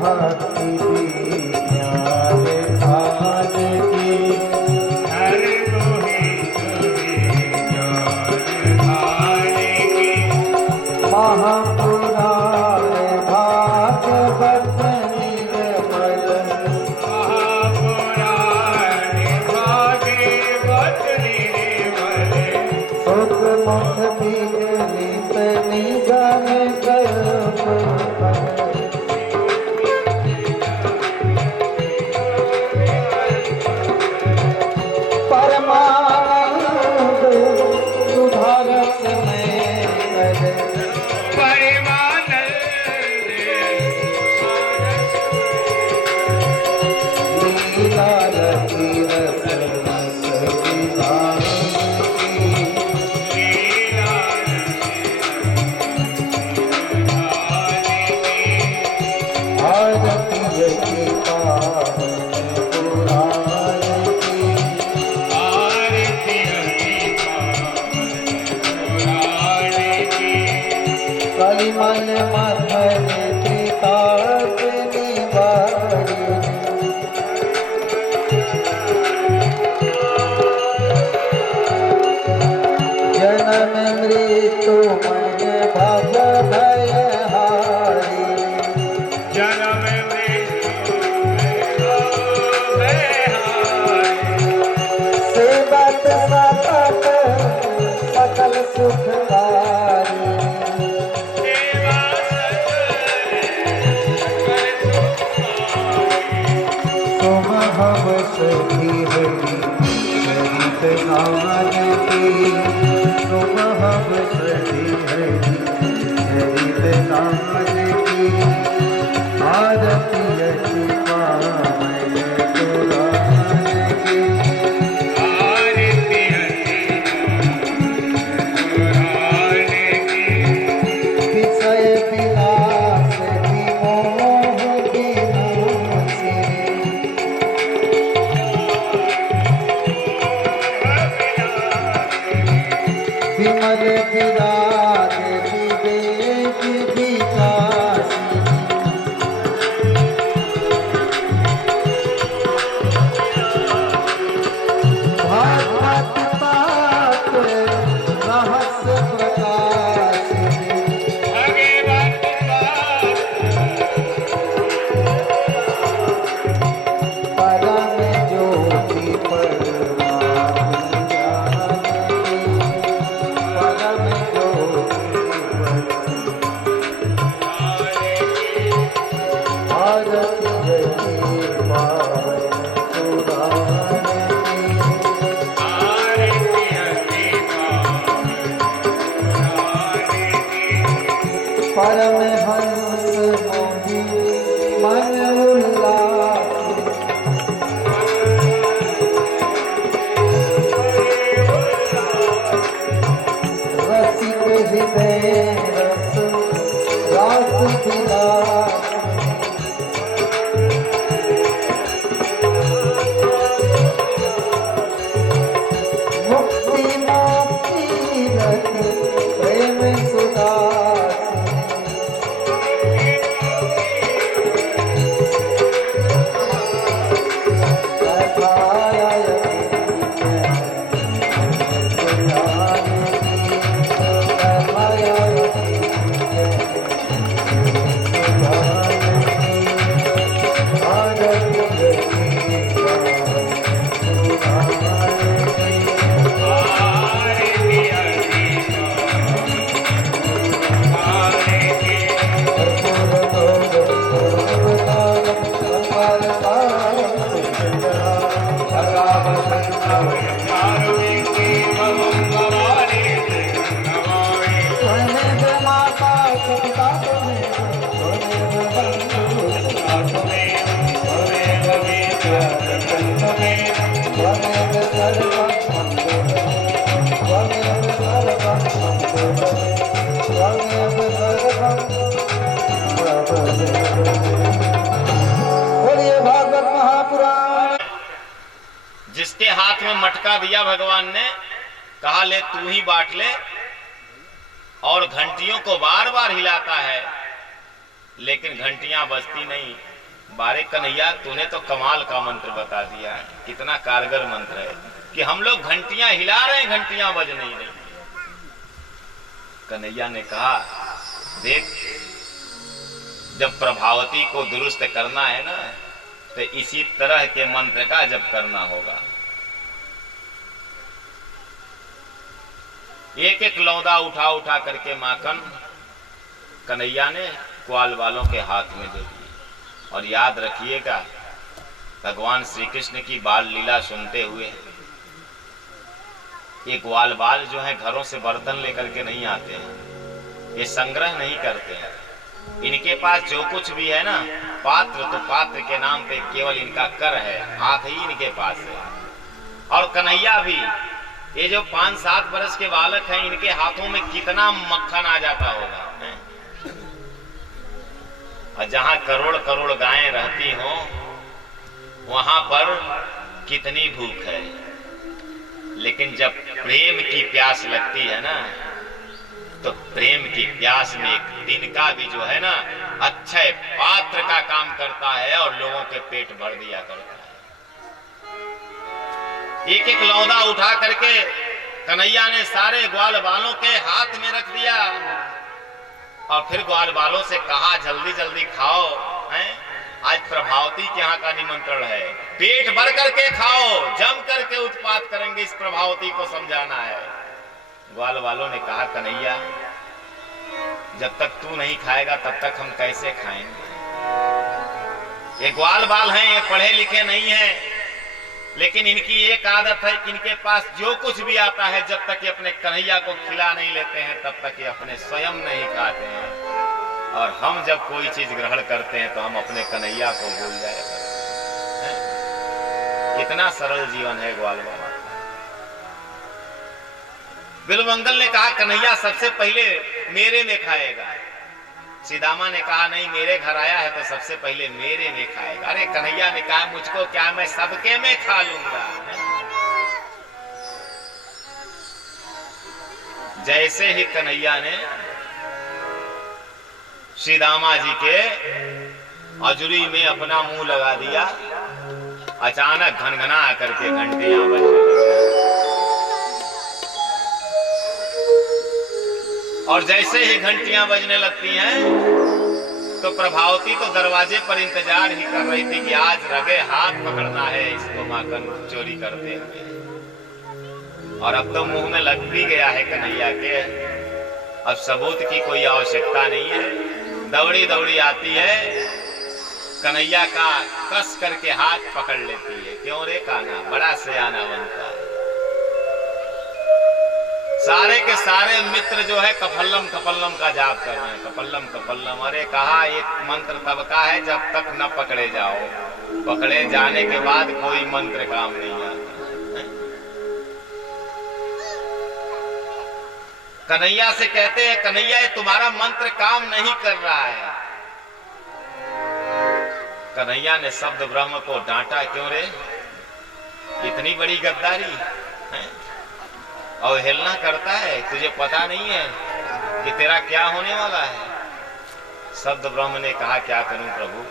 भक्ति ज्ञान खान की हर तुहि तुहि ज्ञान खान की महापुराण भागवत निर्मल महापुराण भागवत निर्मल सुख मुख विचलित निगम कल्प परमानंद सुधारस में परमानंद लीला रति रस रस विधान की लीला आरती यति पावन पुराण की आरती हरि पुराण की कलिमल मथन त्रिताप निवारिणी जन्म मृत्यु मन भव भय हारी जन्म मृत्यु सेवक सतत सकल सुखकारी तुम हम सखी हरि चरित नाम की तुम हम सखी हरि चरित नाम की आरती यति पावन पुराण की आरती हरि पुराण की विषय विलास विमोह विनाशी विमल विराज विवेक विकासी भागवत पाठ रहस्य प्रकाशी भगवत परम ज्योति परमात्म ज्ञान की परम ज्योति आरती यति पावन पुराण की आरती हरि पुराण की परमहंस मोहि मन उल्लास रसिक हृदय रस रास विलास मुक्ति मुक्ति रति प्रेम सुदास आरती हरि पुराण की कारुणी की भवं भवानी नमामि माता पिता तुम्हें त्वमेव बोलिए भागवत महापुराण। जिसके हाथ में मटका दिया भगवान ने, कहा ले तू ही बांट ले, और घंटियों को बार बार हिलाता है लेकिन घंटियां बजती नहीं। बारे कन्हैया, तूने तो कमाल का मंत्र बता दिया है, कितना कारगर मंत्र है कि हम लोग घंटियां हिला रहे हैं, घंटियां बज नहीं रही। कन्हैया ने कहा, देख, जब प्रभावती को दुरुस्त करना है ना, तो इसी तरह के मंत्र का जप करना होगा। एक एक लौदा उठा उठा करके माखन कन्हैया ने ग्वाल वालों के हाथ में दे दिए। और याद रखिएगा, भगवान श्री कृष्ण की बाल लीला सुनते हुए ये ग्वाल बाल जो है घरों से बर्तन लेकर के नहीं आते हैं, ये संग्रह नहीं करते हैं। इनके पास जो कुछ भी है ना, पात्र, तो पात्र के नाम पे केवल इनका कर है, हाथ ही इनके पास है। और कन्हैया भी, ये जो 5-7 वर्ष के बालक हैं, इनके हाथों में कितना मक्खन आ जाता होगा। और जहां करोड़ करोड़ गायें रहती हों, वहां पर कितनी भूख है। लेकिन जब प्रेम की प्यास लगती है ना, तो प्रेम की प्यास में एक दिन का भी जो है ना, अक्षय पात्र का काम करता है और लोगों के पेट भर दिया करता है। एक एक लौदा उठा करके कन्हैया ने सारे ग्वाल बालों के हाथ में रख दिया और फिर ग्वाल बालों से कहा, जल्दी जल्दी खाओ, हैं? आज प्रभावती के यहाँ का निमंत्रण है, पेट भर करके खाओ, जम करके उत्पात करेंगे, इस प्रभावती को समझाना है। ग्वाल वालों ने कहा, कन्हैया, जब तक तू नहीं खाएगा तब तक हम कैसे खाएंगे? ये ग्वाल बाल हैं, ये पढ़े लिखे नहीं हैं, लेकिन इनकी एक आदत है कि इनके पास जो कुछ भी आता है, जब तक ये अपने कन्हैया को खिला नहीं लेते हैं, तब तक ये अपने स्वयं नहीं खाते हैं। और हम जब कोई चीज ग्रहण करते हैं तो हम अपने कन्हैया को भूल जाया करते हैं। कितना सरल जीवन है ग्वाल बाबा। बिलमंगल ने कहा, कन्हैया सबसे पहले मेरे में खाएगा। सीदामा ने कहा, नहीं, मेरे घर आया है तो सबसे पहले मेरे में खाएगा। अरे कन्हैया ने कहा, मुझको क्या, मैं सबके में खा लूंगा। जैसे ही कन्हैया ने सीदामा जी के अजुरी में अपना मुंह लगा दिया, अचानक घनघना करके घंटियां बजने लगी। और जैसे ही घंटियां बजने लगती हैं, तो प्रभावती तो दरवाजे पर इंतजार ही कर रही थी कि आज रगे हाथ पकड़ना है इसको माखन चोरी करते हुए। और अब तो मुंह में लग भी गया है कन्हैया के, अब सबूत की कोई आवश्यकता नहीं है। दौड़ी दौड़ी आती है, कन्हैया का कस करके हाथ पकड़ लेती है। क्यों रे कान्हा, बड़ा सयाना बनता है। सारे के सारे मित्र जो है कफल्लम कफल्लम का जाप कर रहे हैं, कफल्लम कफल्लम। अरे कहा, एक मंत्र तब का है जब तक न पकड़े जाओ, पकड़े जाने के बाद कोई मंत्र काम नहीं आता। कन्हैया से कहते हैं, कन्हैया ये तुम्हारा मंत्र काम नहीं कर रहा है। कन्हैया ने शब्द ब्रह्म को डांटा, क्यों रे, इतनी बड़ी गद्दारी है? अवहेलना करता है, तुझे पता नहीं है कि तेरा क्या होने वाला है? शब्द ब्रह्म ने कहा, क्या करूं प्रभु,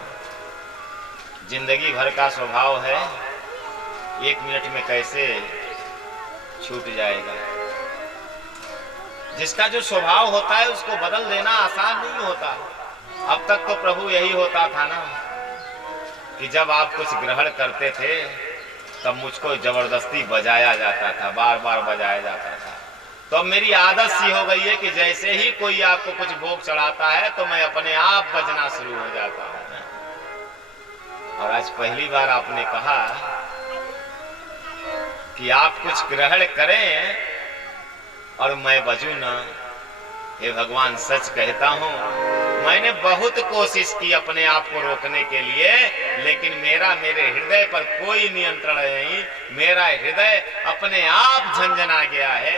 जिंदगी भर का स्वभाव है, 1 मिनट में कैसे छूट जाएगा। जिसका जो स्वभाव होता है उसको बदल देना आसान नहीं होता। अब तक तो प्रभु यही होता था ना कि जब आप कुछ ग्रहण करते थे तब मुझको जबरदस्ती बजाया जाता था, बार बार बजाया जाता था। तो अब मेरी आदत सी हो गई है कि जैसे ही कोई आपको कुछ भोग चढ़ाता है तो मैं अपने आप बजना शुरू हो जाता हूं। और आज पहली बार आपने कहा कि आप कुछ ग्रहण करें और मैं बजूं ना। हे भगवान, सच कहता हूं, मैंने बहुत कोशिश की अपने आप को रोकने के लिए, लेकिन मेरे हृदय पर कोई नियंत्रण नहीं। मेरा हृदय अपने आप झंझना गया है,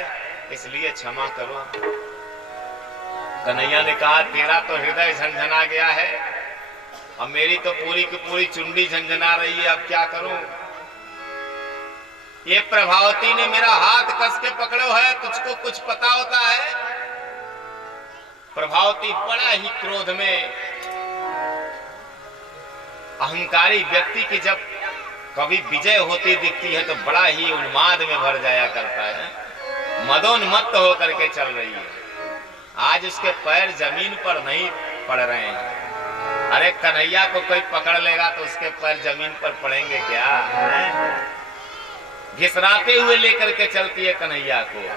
इसलिए क्षमा करो। कन्हैया ने कहा, तेरा तो हृदय झंझना गया है, अब मेरी तो पूरी की पूरी चुंडी झंझना रही है, अब क्या करूं? ये प्रभावती ने मेरा हाथ कस के पकड़ो है, तुझको कुछ पता होता है? प्रभावती बड़ा ही क्रोध में अहंकारी व्यक्ति की जब कभी विजय होती दिखती है तो बड़ा ही उन्माद में भर जाया करता है, मदोन्मत्त होकर के चल रही है। आज उसके पैर जमीन पर नहीं पड़ रहे हैं। अरे कन्हैया को कोई पकड़ लेगा तो उसके पैर जमीन पर पड़ेंगे क्या? घिसराते हुए लेकर के चलती है कन्हैया को।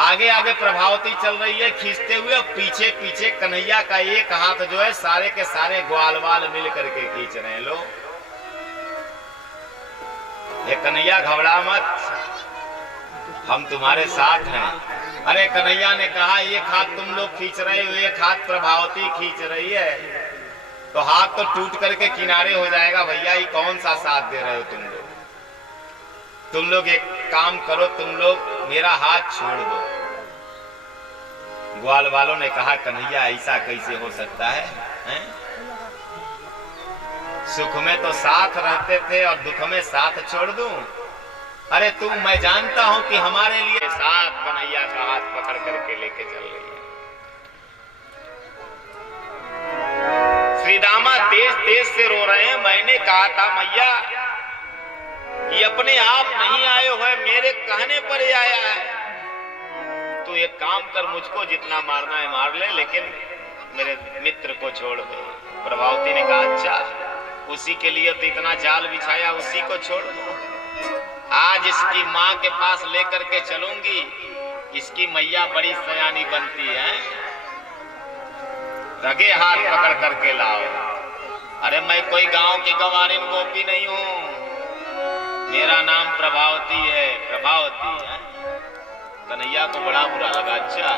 आगे आगे प्रभावती चल रही है खींचते हुए, और पीछे पीछे कन्हैया का एक हाथ जो है सारे के सारे ग्वाल बाल मिल करके खींच रहे हैं। लो ये कन्हैया घबरा मत, हम तुम्हारे साथ हैं। अरे कन्हैया ने कहा एक हाथ तुम लोग खींच रहे हो, एक हाथ प्रभावती खींच रही है, तो हाथ तो टूट करके किनारे हो जाएगा भैया। ये कौन सा साथ दे रहे हो तुम लोग? तुम लोग एक काम करो, तुम लोग मेरा हाथ छोड़ दो। ग्वाल वालों ने कहा कन्हैया ऐसा कैसे हो सकता है, हैं? सुख में तो साथ रहते थे और दुख में साथ छोड़ दूं? अरे तू, मैं जानता हूं कि हमारे लिए साथ कन्हैया का हाथ पकड़ करके लेके चल रही है। श्री दामा तेज तेज से रो रहे हैं। मैंने कहा था मैया ये अपने आप नहीं आए हुए, मेरे कहने पर ही आया है। तू एक काम कर, मुझको जितना मारना है मार ले, लेकिन मेरे मित्र को छोड़ दे। प्रभावती ने कहा अच्छा, उसी के लिए तो इतना जाल बिछाया, उसी को छोड़ दो। आज इसकी माँ के पास लेकर के चलूंगी, इसकी मैया बड़ी सयानी बनती है, रगे हाथ पकड़ करके लाओ। अरे मैं कोई गांव की गवारिन गोपी नहीं हूं, मेरा नाम प्रभावती है, प्रभावती है। कन्हैया को बड़ा बुरा लगा। अच्छा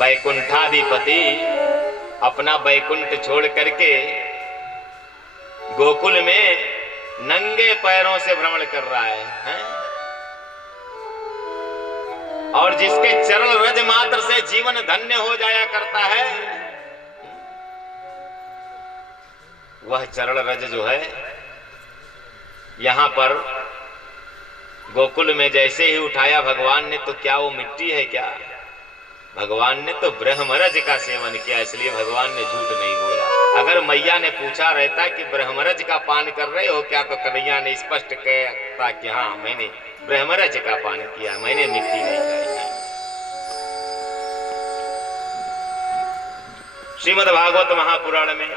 वैकुंठाधिपति अपना वैकुंठ छोड़ करके गोकुल में नंगे पैरों से भ्रमण कर रहा है? और जिसके चरण रज मात्र से जीवन धन्य हो जाया करता है, वह चरण रज जो है यहां पर गोकुल में जैसे ही उठाया भगवान ने, तो क्या वो मिट्टी है क्या? भगवान ने तो ब्रह्मरज का सेवन किया, इसलिए भगवान ने झूठ नहीं बोला। अगर मैया ने पूछा रहता कि ब्रह्मरज का पान कर रहे हो क्या, तो कन्हैया ने स्पष्ट कहता कि हाँ, मैंने ब्रह्मरज का पान किया, मैंने मिट्टी नहीं खाई। श्रीमद् भागवत महापुराण में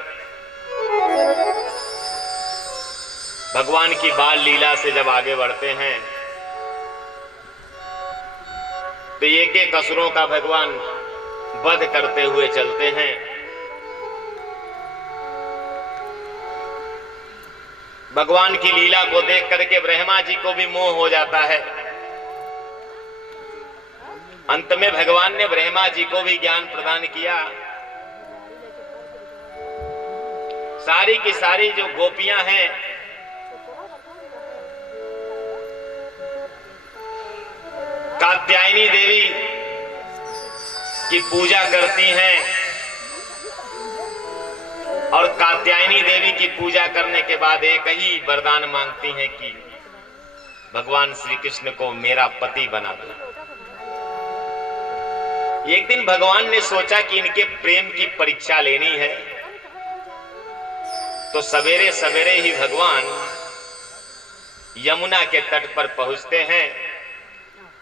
भगवान की बाल लीला से जब आगे बढ़ते हैं तो एक एक असुरों का भगवान वध करते हुए चलते हैं। भगवान की लीला को देख करके ब्रह्मा जी को भी मोह हो जाता है। अंत में भगवान ने ब्रह्मा जी को भी ज्ञान प्रदान किया। सारी की सारी जो गोपियां हैं, कात्यायनी देवी की पूजा करती हैं और कात्यायनी देवी की पूजा करने के बाद एक ही वरदान मांगती हैं कि भगवान श्री कृष्ण को मेरा पति बना दो। एक दिन भगवान ने सोचा कि इनके प्रेम की परीक्षा लेनी है, तो सवेरे सवेरे ही भगवान यमुना के तट पर पहुंचते हैं।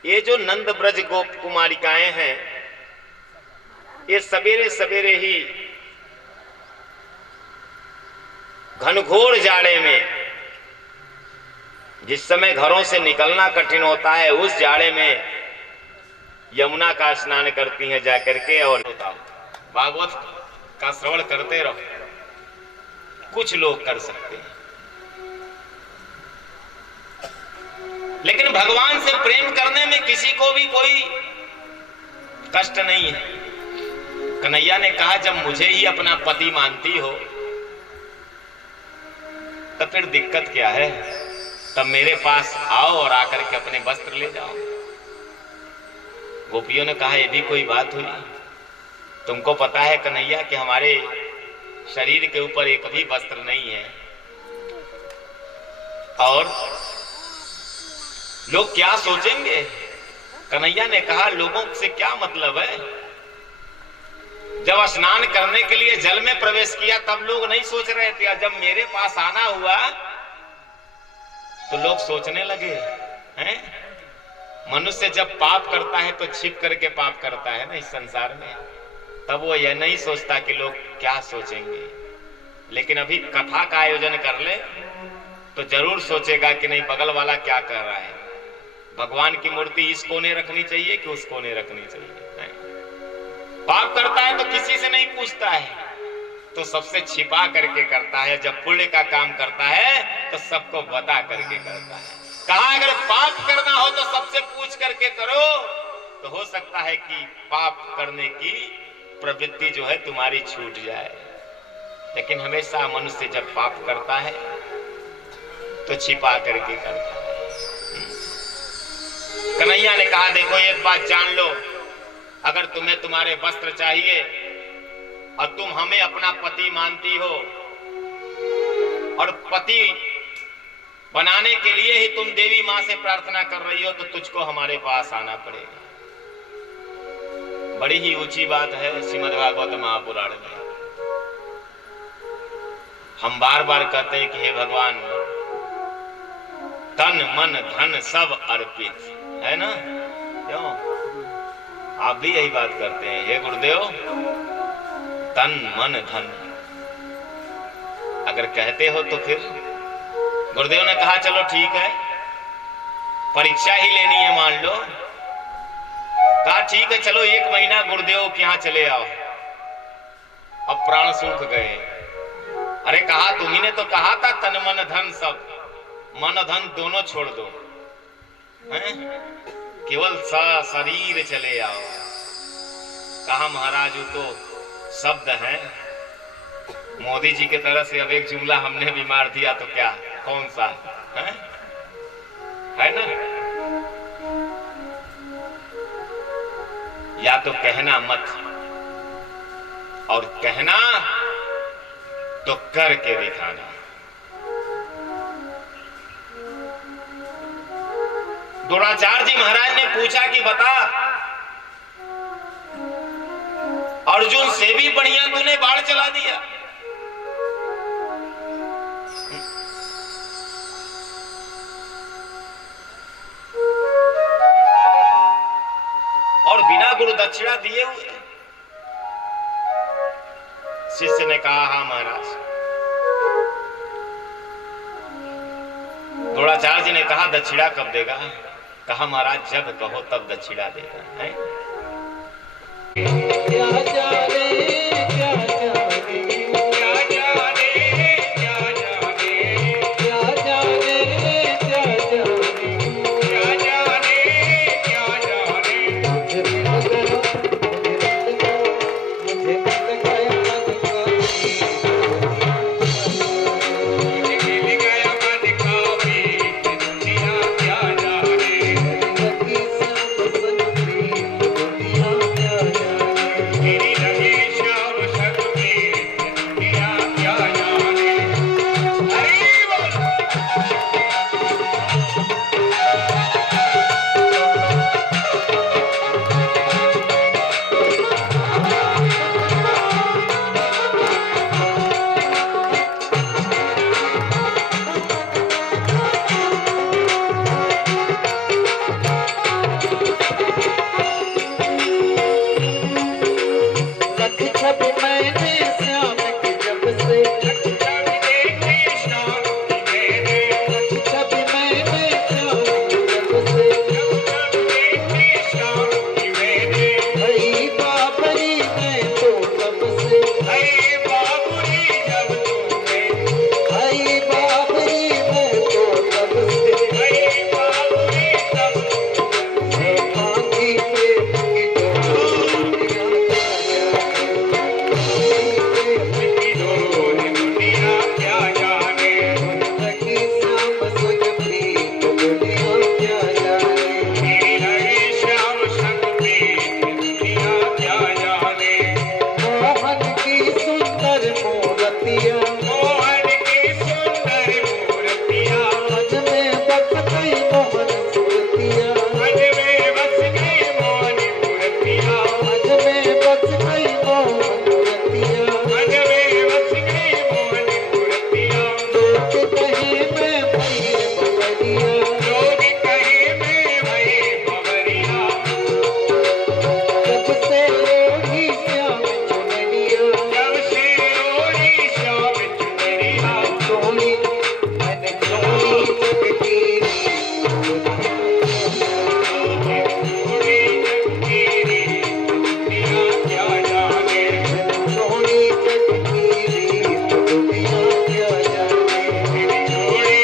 ये जो नंद ब्रज गोप कुमारिकाएं हैं, ये सवेरे सवेरे ही घनघोर जाड़े में, जिस समय घरों से निकलना कठिन होता है, उस जाड़े में यमुना का स्नान करती हैं जाकर के। और भागवत का श्रवण करते रहो, कुछ लोग कर सकते हैं, लेकिन भगवान से प्रेम करने में किसी को भी कोई कष्ट नहीं है। कन्हैया ने कहा, जब मुझे ही अपना पति मानती हो तो फिर दिक्कत क्या है? तब मेरे पास आओ और आकर के अपने वस्त्र ले जाओ। गोपियों ने कहा, ये भी कोई बात हुई? तुमको पता है कन्हैया कि हमारे शरीर के ऊपर एक भी वस्त्र नहीं है, और लोग क्या सोचेंगे? कन्हैया ने कहा, लोगों से क्या मतलब है? जब स्नान करने के लिए जल में प्रवेश किया तब लोग नहीं सोच रहे थे, जब मेरे पास आना हुआ तो लोग सोचने लगे हैं। मनुष्य जब पाप करता है तो छिप करके पाप करता है ना इस संसार में, तब वो यह नहीं सोचता कि लोग क्या सोचेंगे। लेकिन अभी कथा का आयोजन कर ले तो जरूर सोचेगा कि नहीं, बगल वाला क्या कर रहा है, भगवान की मूर्ति इस कोने रखनी चाहिए कि उस कोने रखनी चाहिए। पाप करता है तो किसी से नहीं पूछता है, तो सबसे छिपा करके करता है। जब पुण्य का काम करता है तो सबको बता करके करता है। कहा, अगर पाप करना हो तो सबसे पूछ करके करो, तो हो सकता है कि पाप करने की प्रवृत्ति जो है तुम्हारी छूट जाए। लेकिन हमेशा मनुष्य जब पाप करता है तो छिपा करके करता है। कन्हैया ने कहा, देखो एक बात जान लो, अगर तुम्हें तुम्हारे वस्त्र चाहिए और तुम हमें अपना पति मानती हो और पति बनाने के लिए ही तुम देवी मां से प्रार्थना कर रही हो, तो तुझको हमारे पास आना पड़ेगा। बड़ी ही ऊंची बात है श्रीमद्भागवत महापुराण में। हम बार बार कहते हैं कि हे भगवान, तन मन धन सब अर्पित है ना, क्यों? आप भी यही बात करते हैं, हे गुरुदेव तन मन धन। अगर कहते हो तो फिर गुरुदेव ने कहा, चलो ठीक है, परीक्षा ही लेनी है मान लो। कहा ठीक है, चलो 1 महीना गुरुदेव के यहाँ चले आओ। अब प्राण सूख गए। अरे कहा, तुम्ही ने तो कहा था तन मन धन सब, मन धन दोनों छोड़ दो, केवल शरीर चले आओ। कहा महाराज, वो तो शब्द हैं, मोदी जी की तरह से अब एक जुमला हमने भी मार दिया तो क्या कौन सा है ना? या तो कहना मत, और कहना तो करके दिखाना। द्रोणाचार्य जी महाराज ने पूछा कि बता, अर्जुन से भी बढ़िया तूने बाढ़ चला दिया। और बिना गुरु दक्षिणा दिए हुए। शिष्य ने कहा हाँ महाराज। द्रोणाचार्य जी ने कहा दक्षिणा कब देगा? कहा महाराज जब कहो तब दक्षिणा देगा है। क्या जाने क्या जाने क्या जाने क्या जाने क्या जाने क्या जाने क्या जाने क्या जाने मुझे मिल गया मुझे मिल गया मुझे मिल गया मन का भी दुनिया क्या जाने लगी सब सनती दुनिया क्या जाने तेरी लगे श्याम संग में दुनिया क्या जाने। हरि बोल। लख छवि मैंने श्याम की जब से जब देखी शाम की मैंने, छवि मैंने श्याम की जब से जब देखी शाम की मैंने, भई बाबरी मैं तो तब से हरे बाबुरी जब तुम्हें, भई बाबरी मैं तो तब से हरे बाबुरी तब आँखी के की डोर दुनिया क्या जाने। लगी श्याम संग प्रीत दुनिया क्या जाने तेरी लगे श्याम संग में दुनिया क्या जाने। मोहन की सुंदर मूर्तियाँ मोहन की सुंदर मूर्तियाँ, मझ में बस गई मोहन सुरतियाँ मन में बस गई मोहन मूर्तियाँ, मझ में बस गई मोहन सुरतियाँ मन में बस गई मोहन मूर्तियाँ। लोग कहे मैं भई बबरिया लोग कहे मैं भये बबरिया, जब से ओढ़ी श्याम चुनरिया जब से ओढ़ी श्याम चुनरिया, चोली मैंने चोली जग की ओढ़ी जग तेरी दुनिया क्या जाने। चोली जग की दुनिया क्या जाने ओढ़ी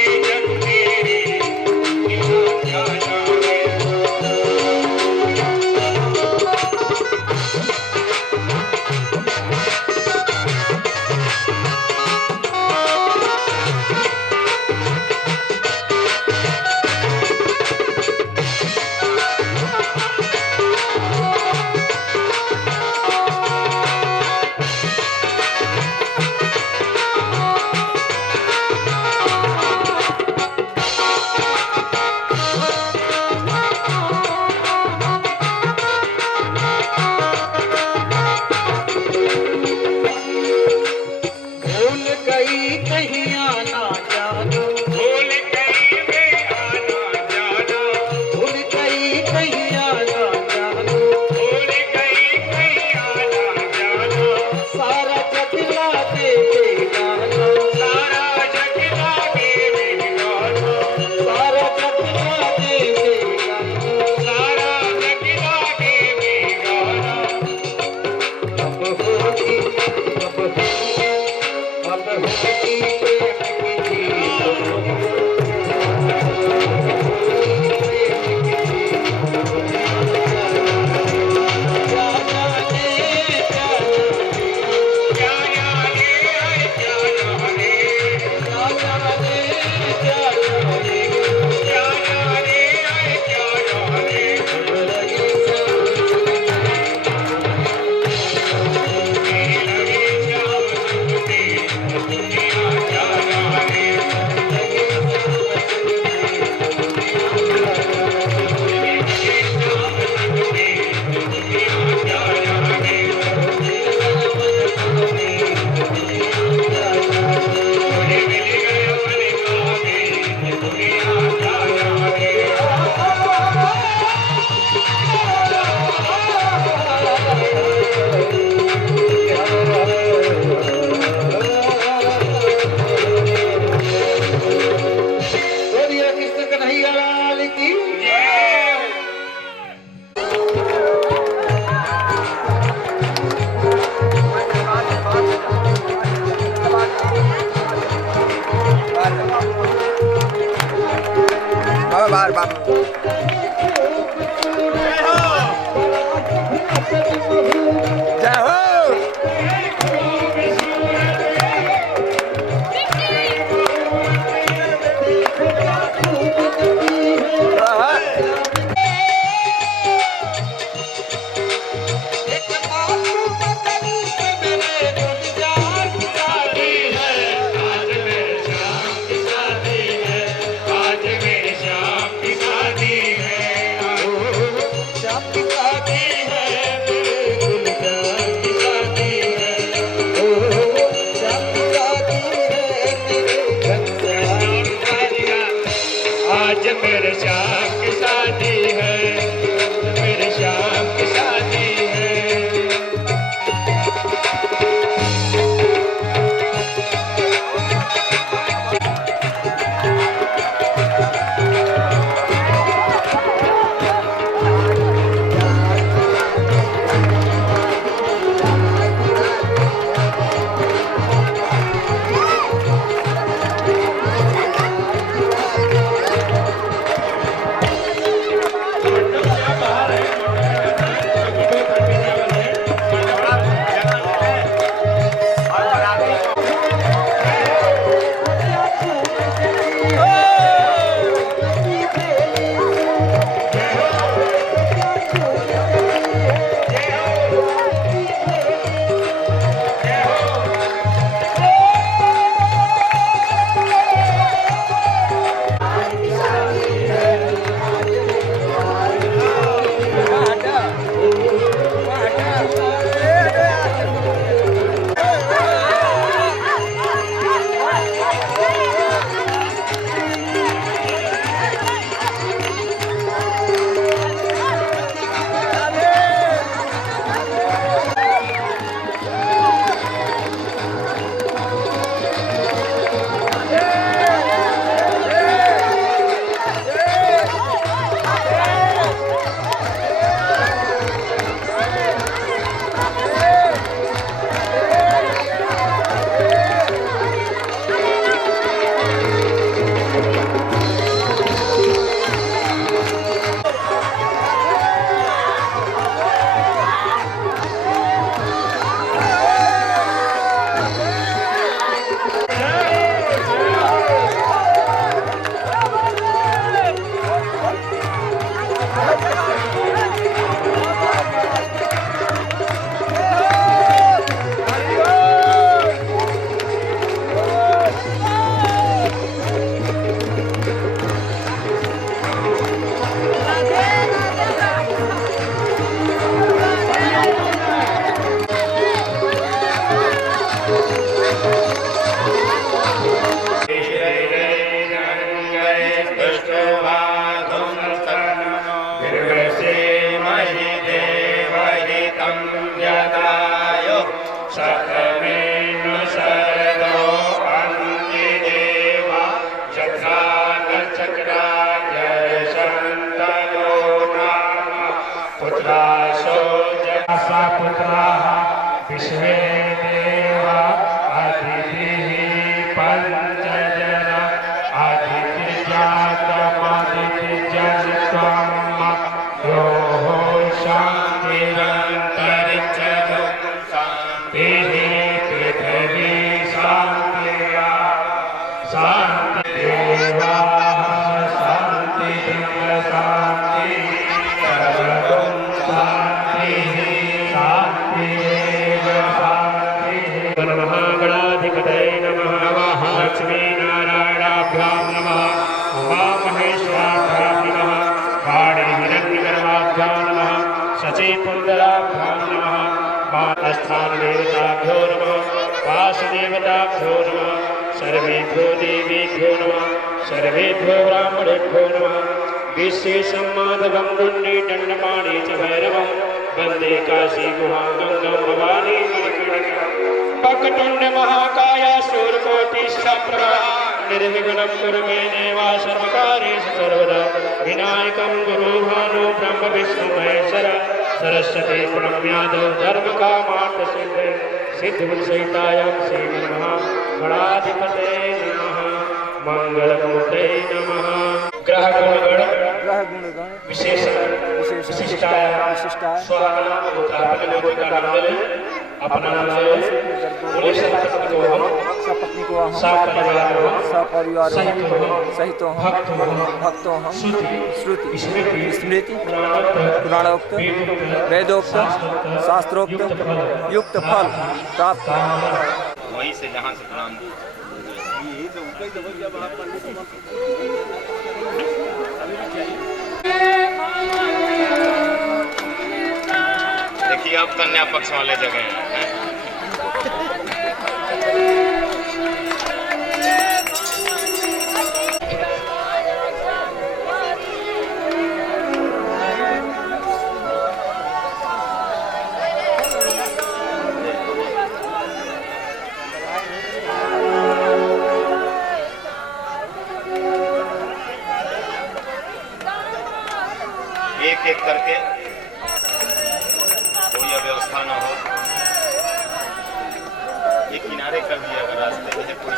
बार बाबू जय हो। आज मेरे श्याम की शादी है, मेरे श्याम की शादी है। विश्वे देवा अदितिः पंचजना अदिति जातमदिति जनित्वम् यो शान्तिरन्तरिक्षतो शान्तिः पृथिवी शान्तिरा शान्तिदेवाः शान्तिः शान्तिः सर्वं शान्तिः शान्तिरेव शान्तिः। नमः गणाधिपतये नमः लक्ष्मीनारायणाभ्यां नमः उमामहेश्वराभ्यां नमः वाणीहिरण्यगर्भाभ्यां नमः शचीपुन्दराभ्यां नमः स्थानदेवताभ्यो नमः वासुदेवताभ्यो नमः सर्वेभ्यो देवेभ्यो नमः सर्वेभ्यो ब्राह्मणेभ्यो नमः विशेषं माधवं गुण्डीदण्डपाणि च भैरवं वन्दे काशी गुहां गंगां भवानी वक्रतुण्ड महाकाय सूर्यकोटि समप्रभा निर्विघ्नं कुरु मे देव सर्वकार्येषु सर्वदा विनायकं गुरु भानु ब्रह्म विष्णु महेश्वर सरस्वती प्रणम्यादौ धर्मकामार्थ सिद्धे सिद्धिविषयितायां श्रीमन्महागणाधिपतये नमः मंगलमूर्तये नमः। ग्रह गुणगण ग्रह गुणगण विशेष विशिष्टाय विशिष्टाय स्वागत होता है अपना नाम ले बोले सपत्नी को हम सपत्नी को हम सपरिवार सहित हम भक्तों हम श्रुति स्मृति पुराणोक्त वेदोक्त शास्त्रोक्त युक्त फल प्राप्त वहीं से जहाँ से पुराण देखिए अब कन्या पक्ष वाले जगह हैं। एक एक करके कोई अव्यवस्था न हो, ये किनारे कर दिया अगर रास्ते में कोई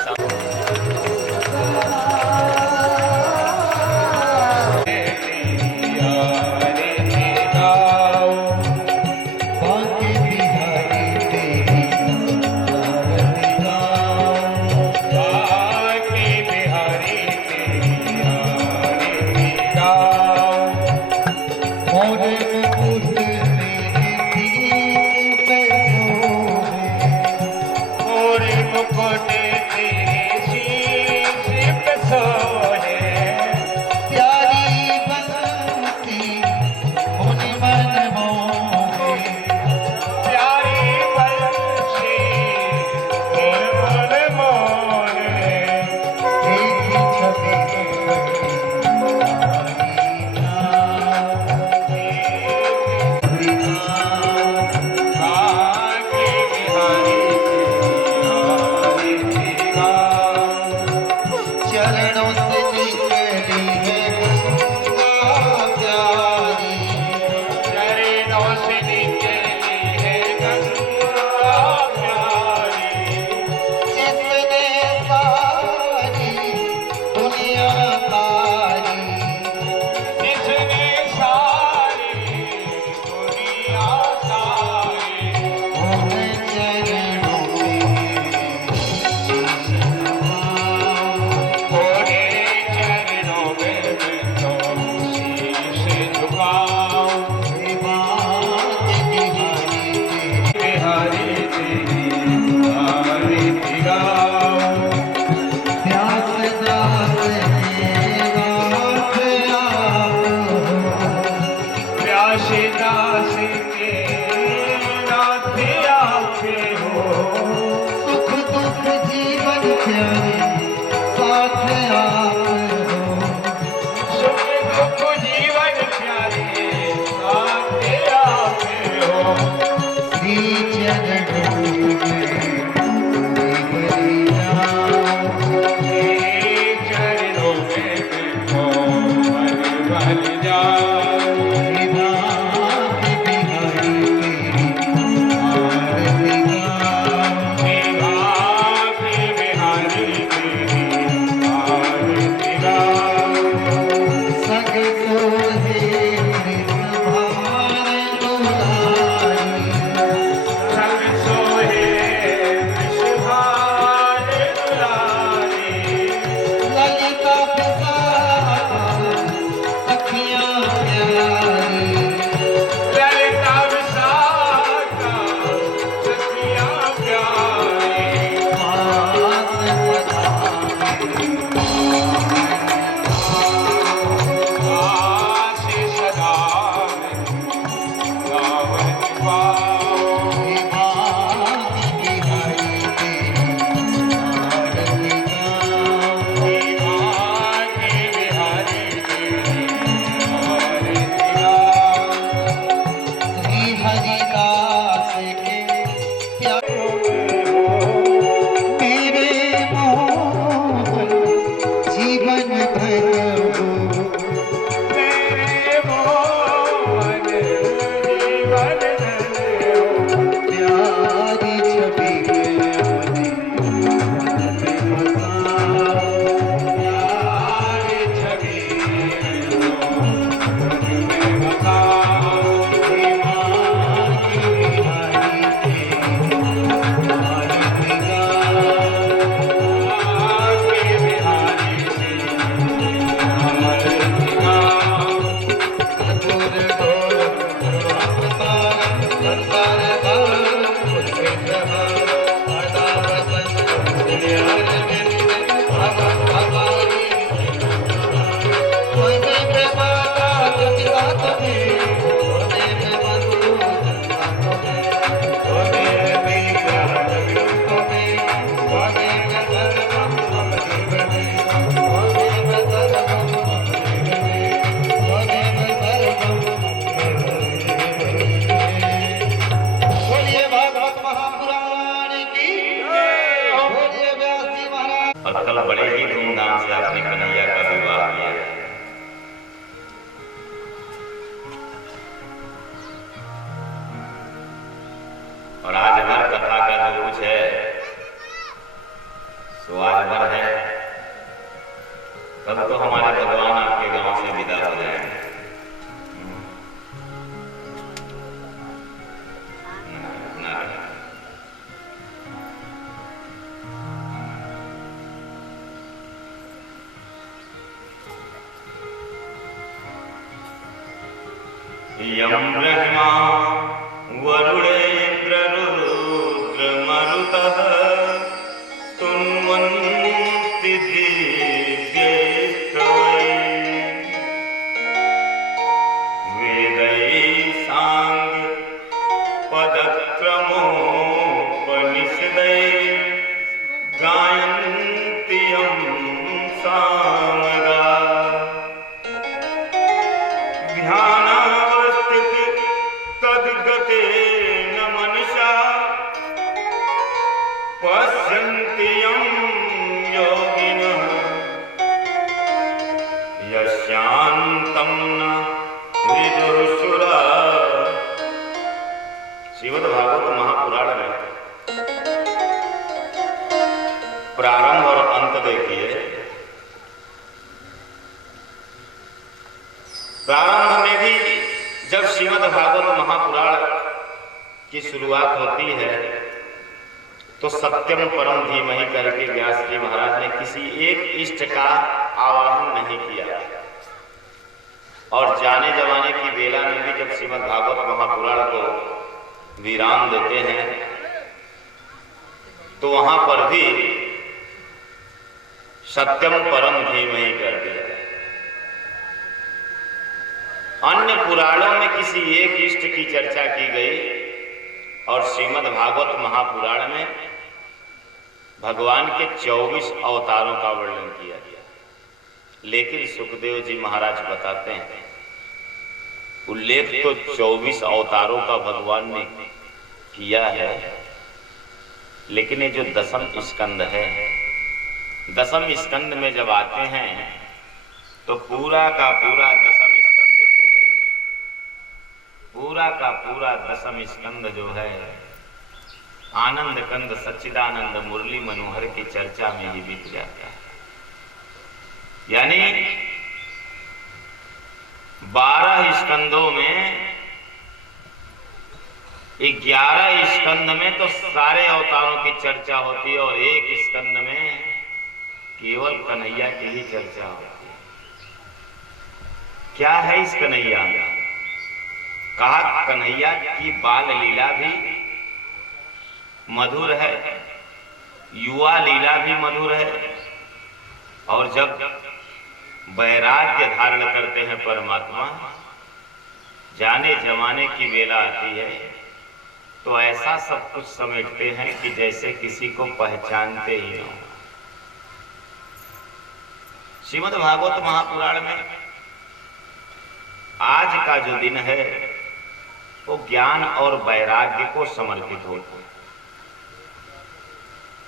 मुकुट तेरे तब तो हमारे भगवान आपके गांव से विदा हो जाएंगे। यम ब्रह्मा वरुणेन्द्र रुद्र मरुतः तुन्वन्ति दिव्यैस्त्रैः वेदैः साङ्ग पदक्रमोपनिषदैः गायन्ति यं सामगा तद्गतेन मनसा पश्यन्ति यं योगिनः यस्यान्तं न विदुः सुराः। श्रीमद् भागवत महापुराण में प्रारंभ और अंत देखिए। प्रारंभ में भी जब श्रीमद् भागवत महापुराण की शुरुआत होती है तो सत्यम परम धीमहि करके व्यास जी महाराज ने किसी एक इष्ट का आवाहन नहीं किया। और जाने जमाने की बेला में भी जब श्रीमद् भागवत महापुराण को विराम देते हैं तो वहां पर भी सत्यम परम धीमहि कर दिया। अन्य पुराणों में किसी एक इष्ट की चर्चा की गई और श्रीमद् भागवत महापुराण में भगवान के 24 अवतारों का वर्णन किया गया। लेकिन सुखदेव जी महाराज बताते हैं उल्लेख तो 24 अवतारों का भगवान ने किया है, लेकिन ये जो दसम स्कंद है, दसम स्कंद में जब आते हैं तो पूरा का पूरा दसम स्कंद जो है आनंद कंद सच्चिदानंद मुरली मनोहर की चर्चा में ही बीत जाता है। यानी 12 स्कंदों में 11 स्कंद में तो सारे अवतारों की चर्चा होती है और एक स्कंद में केवल कन्हैया की ही चर्चा होती है। क्या है इस कन्हैया में? कहा कन्हैया की बाल लीला भी मधुर है, युवा लीला भी मधुर है, और जब वैराग्य धारण करते हैं परमात्मा, जाने जमाने की बेला आती है तो ऐसा सब कुछ समेटते हैं कि जैसे किसी को पहचानते ही न हो। श्रीमद् भागवत महापुराण में आज का जो दिन है वो ज्ञान और वैराग्य को समर्पित होता है।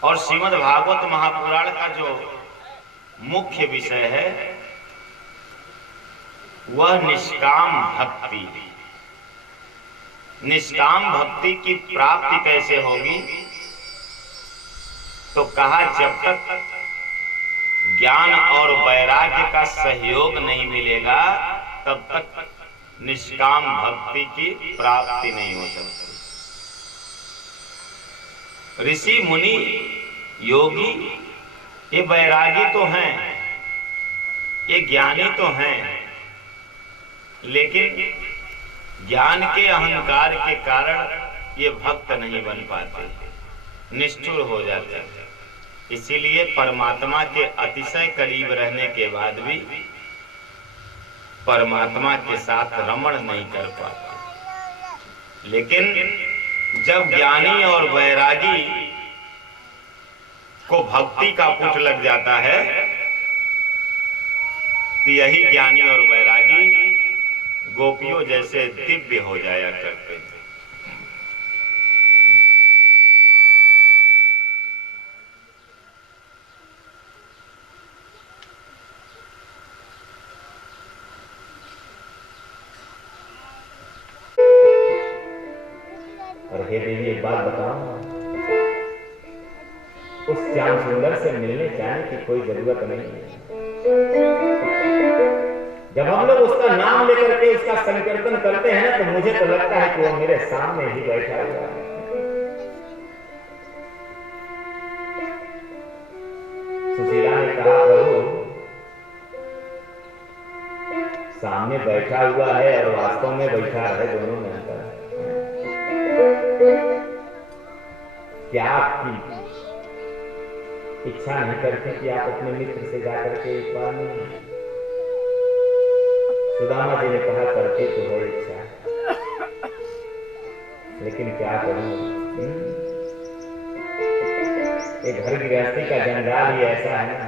और श्रीमद् भागवत महापुराण का जो मुख्य विषय है वह निष्काम भक्ति। निष्काम भक्ति की प्राप्ति कैसे होगी? तो कहा जब तक ज्ञान और वैराग्य का सहयोग नहीं मिलेगा तब तक निष्काम भक्ति की प्राप्ति नहीं हो सकती। ऋषि मुनि योगी ये वैरागी तो हैं, ये ज्ञानी तो हैं, लेकिन ज्ञान के अहंकार के कारण ये भक्त नहीं बन पाते, निष्ठुर हो जाते। इसीलिए परमात्मा के अतिशय करीब रहने के बाद भी परमात्मा के साथ रमण नहीं कर पाते। लेकिन जब ज्ञानी और वैरागी को भक्ति का पुट लग जाता है तो यही ज्ञानी और वैरागी गोपियों जैसे दिव्य हो जाया करते हैं। और हे देवी एक बात बताओ, उस श्याम सुंदर से मिलने जाने की कोई जरूरत नहीं है। करके उसका संकीर्तन करते हैं ना, तो मुझे तो लगता है कि वो मेरे सामने ही बैठा हुआ है। सुशीला ने कहा, प्रभु सामने बैठा हुआ है और वास्तव में बैठा है, दोनों में अंतर है। क्या आपकी इच्छा नहीं करती कि आप अपने मित्र से जाकर के एक बार मिलें? सुदामा जी ने कहा, करती तो है इच्छा, लेकिन क्या करूं, एक घर गृहस्थी का जंजाल ही ऐसा है ना।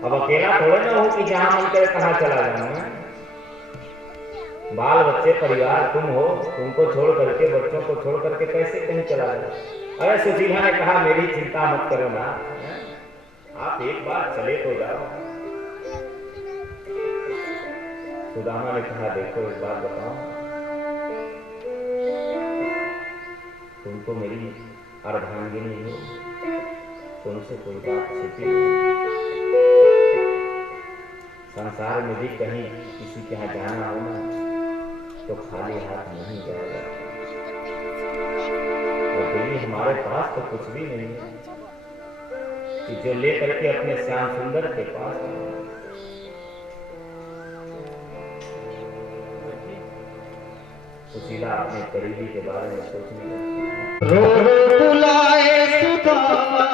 अब अकेला थोड़े ना हो कि जहां मन करे कहां चला जाऊं। बाल बच्चे परिवार तुम हो, तुमको छोड़ करके, बच्चों को छोड़ करके कैसे कहीं चला जाओ? अरे सुशीला ने कहा, मेरी चिंता मत करो ना, आप एक बार चले तो जाओ। सुदामा ने कहा, देखो एक बात बताओ, तुम तो मेरी अर्धांगिनी हो, तुमसे कोई बात छिपी नहीं। संसार में भी कहीं किसी के यहाँ जाना हो ना, तो खाली हाथ नहीं जाएगा। और देवी, हमारे पास तो कुछ भी नहीं है कि जो ले करके अपने श्याम सुंदर के पास आए। सुशीला अपने करीबी के बारे में सोचने लगती। रो रो बुलाए सुदामा,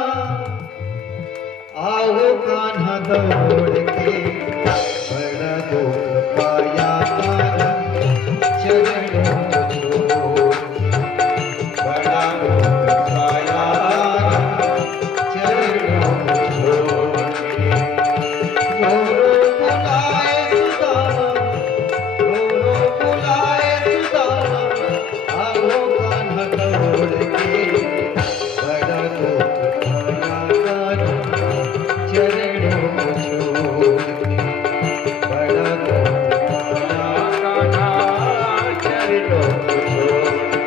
आओ कान्हा दौड़ के, बड़ा दुख पाया कान्हा चरणों को, बड़ा दुख पाया चरणों को। रो रो बुलाए सुदामा, रो रो बुलाए सुदामा, आओ कान्हा दौड़ के, बड़ा दुख पाया कान्हा चरणों को छोड़ के, बड़ा दुख पाया कान्हा चरणों को छोड़ के।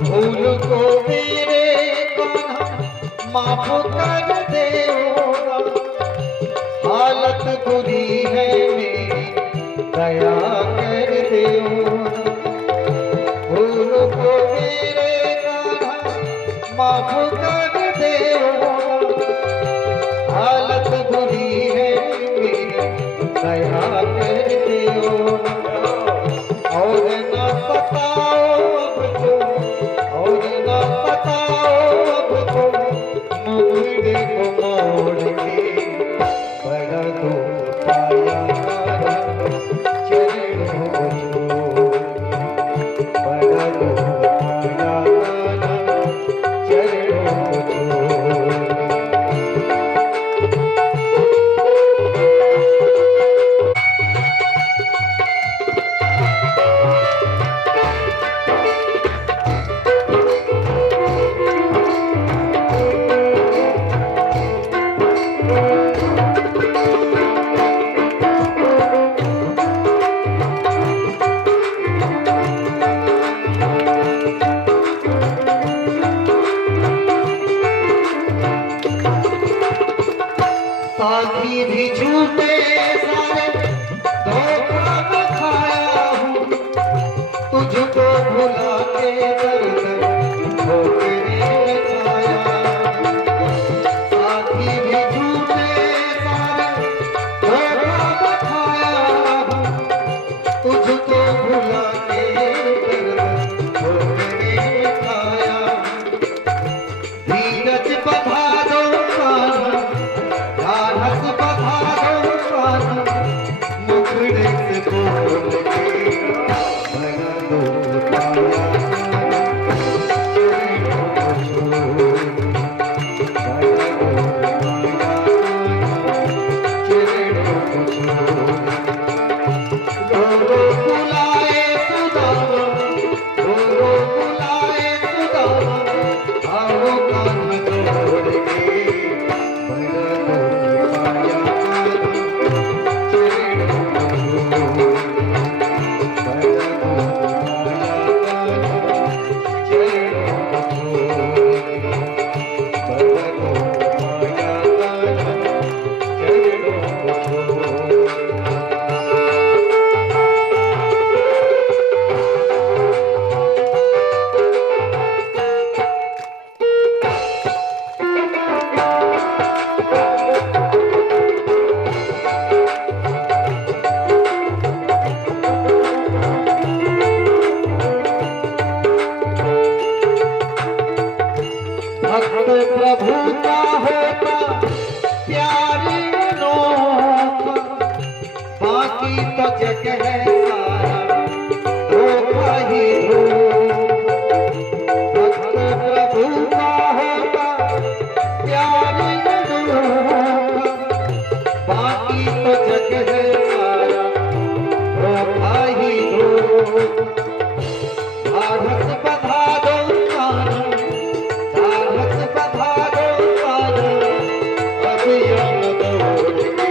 भूल को मेरे कान्हा माफ कर देओ, हालत बुरी है मेरी दया कर देओ। भूल को मेरे कान्हा माफ कर देओ, हालत बुरी है मेरी दया कर देओ। और न सताओ अब तुम, और न सताओ अब तुम, मुखड़े को मोड़ के, बड़ा दुख पाया कान्हा चरणों को छोड़ के, बड़ा दुख पाया कान्हा चरणों को छोड़ के। साथी भी झूठे सारे, धोखा न खाया हूँ, तुझको भुला के दर्द ठोकरे खाया। साथी भी झूठे सारे, धोखा न खाया हूँ, तुझको भुला के दर्द ठोकरे खाया। धीरज बधा दो कान्हा, साहस बधा दो कान्हा, मुखड़े से बोल के, बड़ा दुख पाया कान्हा चरणों को छोड़ के, बड़ा दुख पाया कान्हा चरणों को छोड़ के। रो रो बुलाए बाकी तो जग है सारा धोखा ही भक्त प्रभु का होता प्यार न धोखा, बाकी तो जग है सारा धोखा ही धारक बधा दो कानून, धारक बधा दो कानून, अभी हम दौड़ के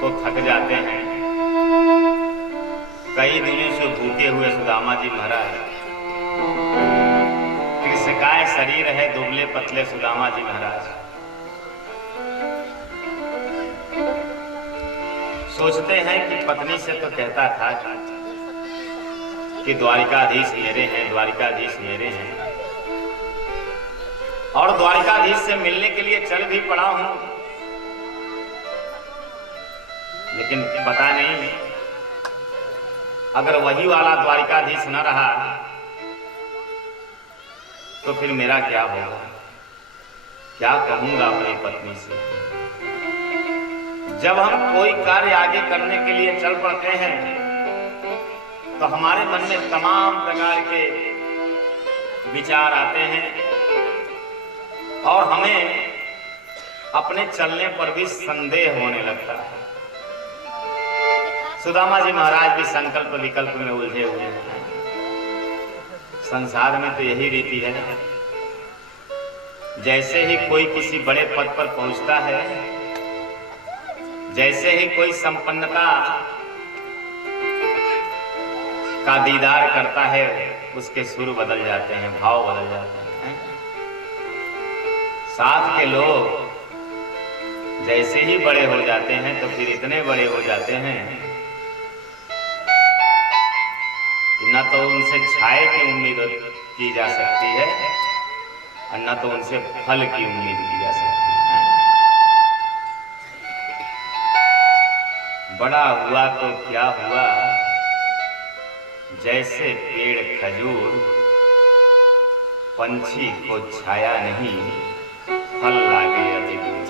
तो थक जाते हैं। कई दिनों से भूखे हुए सुदामा जी महाराज, कृष्णकाय शरीर है, दुबले पतले सुदामा जी महाराज सोचते हैं कि पत्नी से तो कहता था कि द्वारिकाधीश मेरे हैं, द्वारिकाधीश मेरे हैं, और द्वारिकाधीश से मिलने के लिए चल भी पड़ा हूं, लेकिन पता नहीं अगर वही वाला द्वारिकाधीश न रहा तो फिर मेरा क्या होगा, क्या कहूंगा अपनी पत्नी से। जब हम कोई कार्य आगे करने के लिए चल पड़ते हैं तो हमारे मन में तमाम प्रकार के विचार आते हैं और हमें अपने चलने पर भी संदेह होने लगता है। सुदामा जी महाराज भी संकल्प विकल्प में उलझे हुए हैं। संसार में तो यही रीति है, जैसे ही कोई किसी बड़े पद पर पहुंचता है, जैसे ही कोई संपन्नता का दीदार करता है, उसके सुर बदल जाते हैं, भाव बदल जाते हैं। साथ के लोग जैसे ही बड़े हो जाते हैं तो फिर इतने बड़े हो जाते हैं न तो उनसे छाए की उम्मीद की जा सकती है और न तो उनसे फल की उम्मीद की जा सकती है। बड़ा हुआ तो क्या हुआ, जैसे पेड़ खजूर, पंछी को छाया नहीं, फल लागे अति दूर।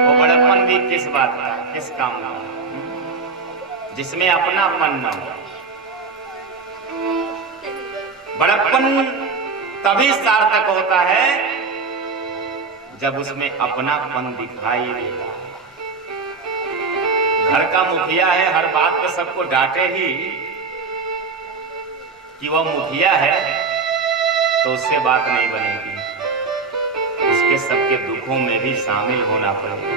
वो बड़प्पन भी किस बात का, किस काम का, जिसमें अपनापन न हो। बड़प्पन तभी सार्थक होता है जब उसमें अपनापन दिखाई देता है। घर का मुखिया है, हर बात पे सबको डांटे ही कि वह मुखिया है तो उससे बात नहीं बनेगी, उसके सबके दुखों में भी शामिल होना पड़ेगा।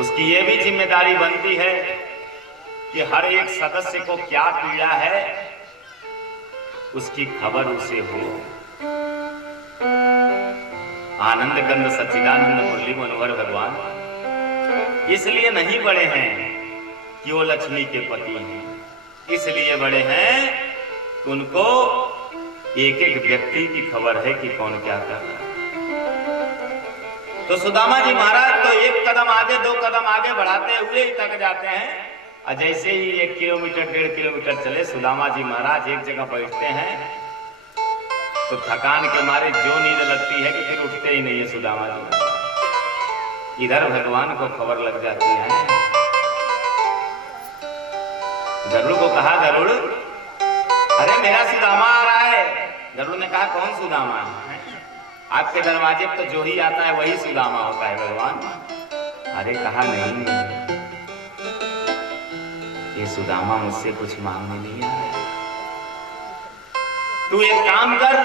उसकी ये भी जिम्मेदारी बनती है कि हर एक सदस्य को क्या पीड़ा है उसकी खबर उसे हो। आनंद कंद सच्चिदानंद मुरली मनोहर भगवान इसलिए नहीं बड़े हैं कि वो लक्ष्मी के पति हैं, इसलिए बड़े हैं कि उनको एक एक व्यक्ति की खबर है कि कौन क्या कर रहा है। तो सुदामा जी महाराज तो एक कदम आगे दो कदम आगे बढ़ाते हुए ही थक जाते हैं, और जैसे ही 1 किलोमीटर 1.5 किलोमीटर चले सुदामा जी महाराज एक जगह बैठते हैं तो थकान के मारे जो नींद लगती है कि फिर उठते ही नहीं है सुदामा जी। इधर भगवान को खबर लग जाती है। गरुड़ को कहा, गरुड़ अरे मेरा सुदामा आ रहा है। गरुड़ ने कहा कौन सुदामा है? आपके दरवाजे पर तो जो ही आता है वही सुदामा होता है भगवान। अरे कहा नहीं, ये सुदामा मुझसे कुछ मांगने नहीं आया। तू एक काम कर,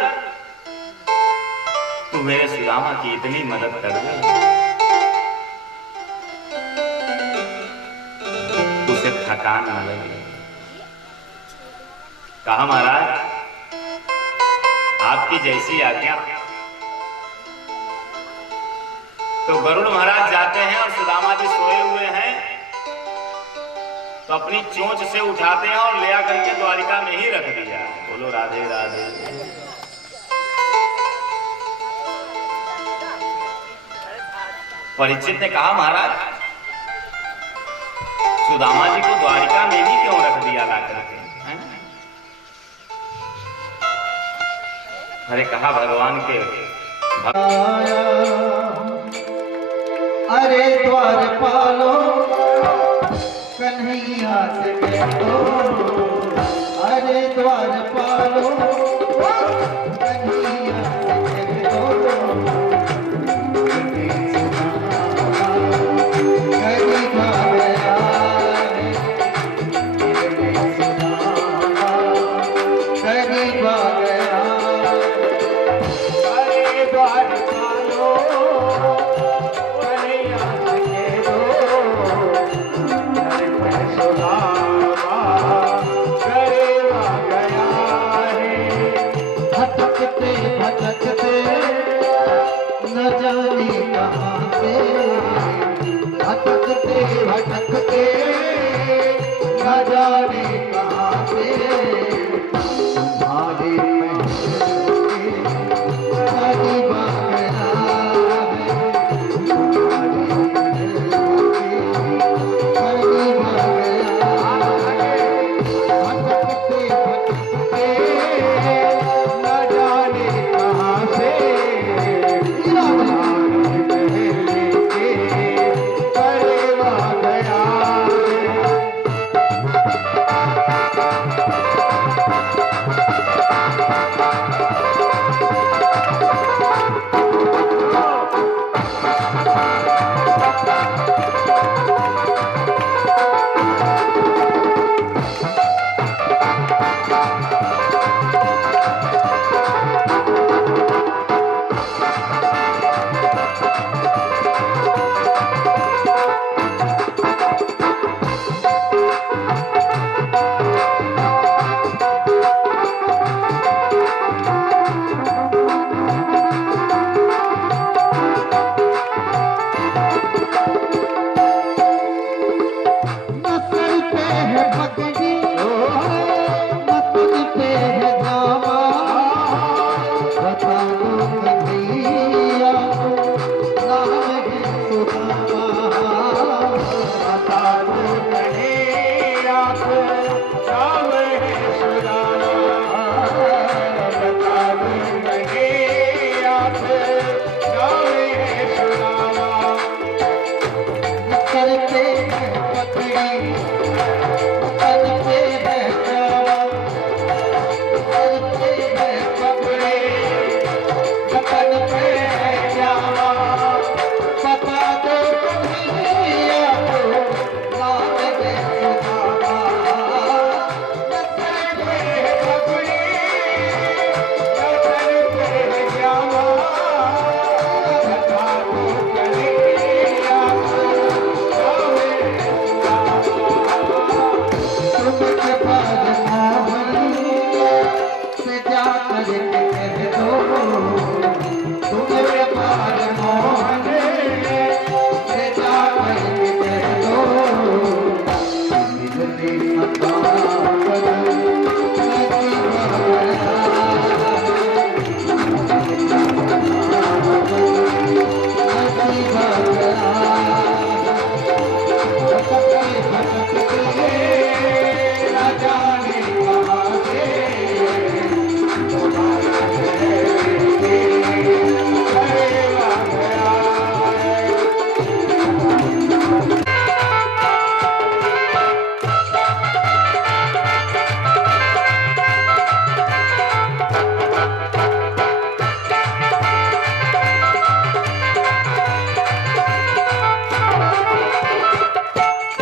मेरे सुदामा की इतनी मदद कर दे, उसे थकान न लगे। कहा महाराज आपकी जैसी आज्ञा। तो गरुड़ महाराज जाते हैं और सुदामा जी सोए हुए हैं, तो अपनी चोंच से उठाते हैं और ले आकर के द्वारिका में ही रख दिया। बोलो राधे राधे। परीक्षित ने कहा महाराज सुदामा जी को द्वारिका में ही क्यों रख दिया ला करके? अरे कहा भगवान के अरे द्वारपालो कन्हैया से कहो, अरे द्वारपालो कन्हैया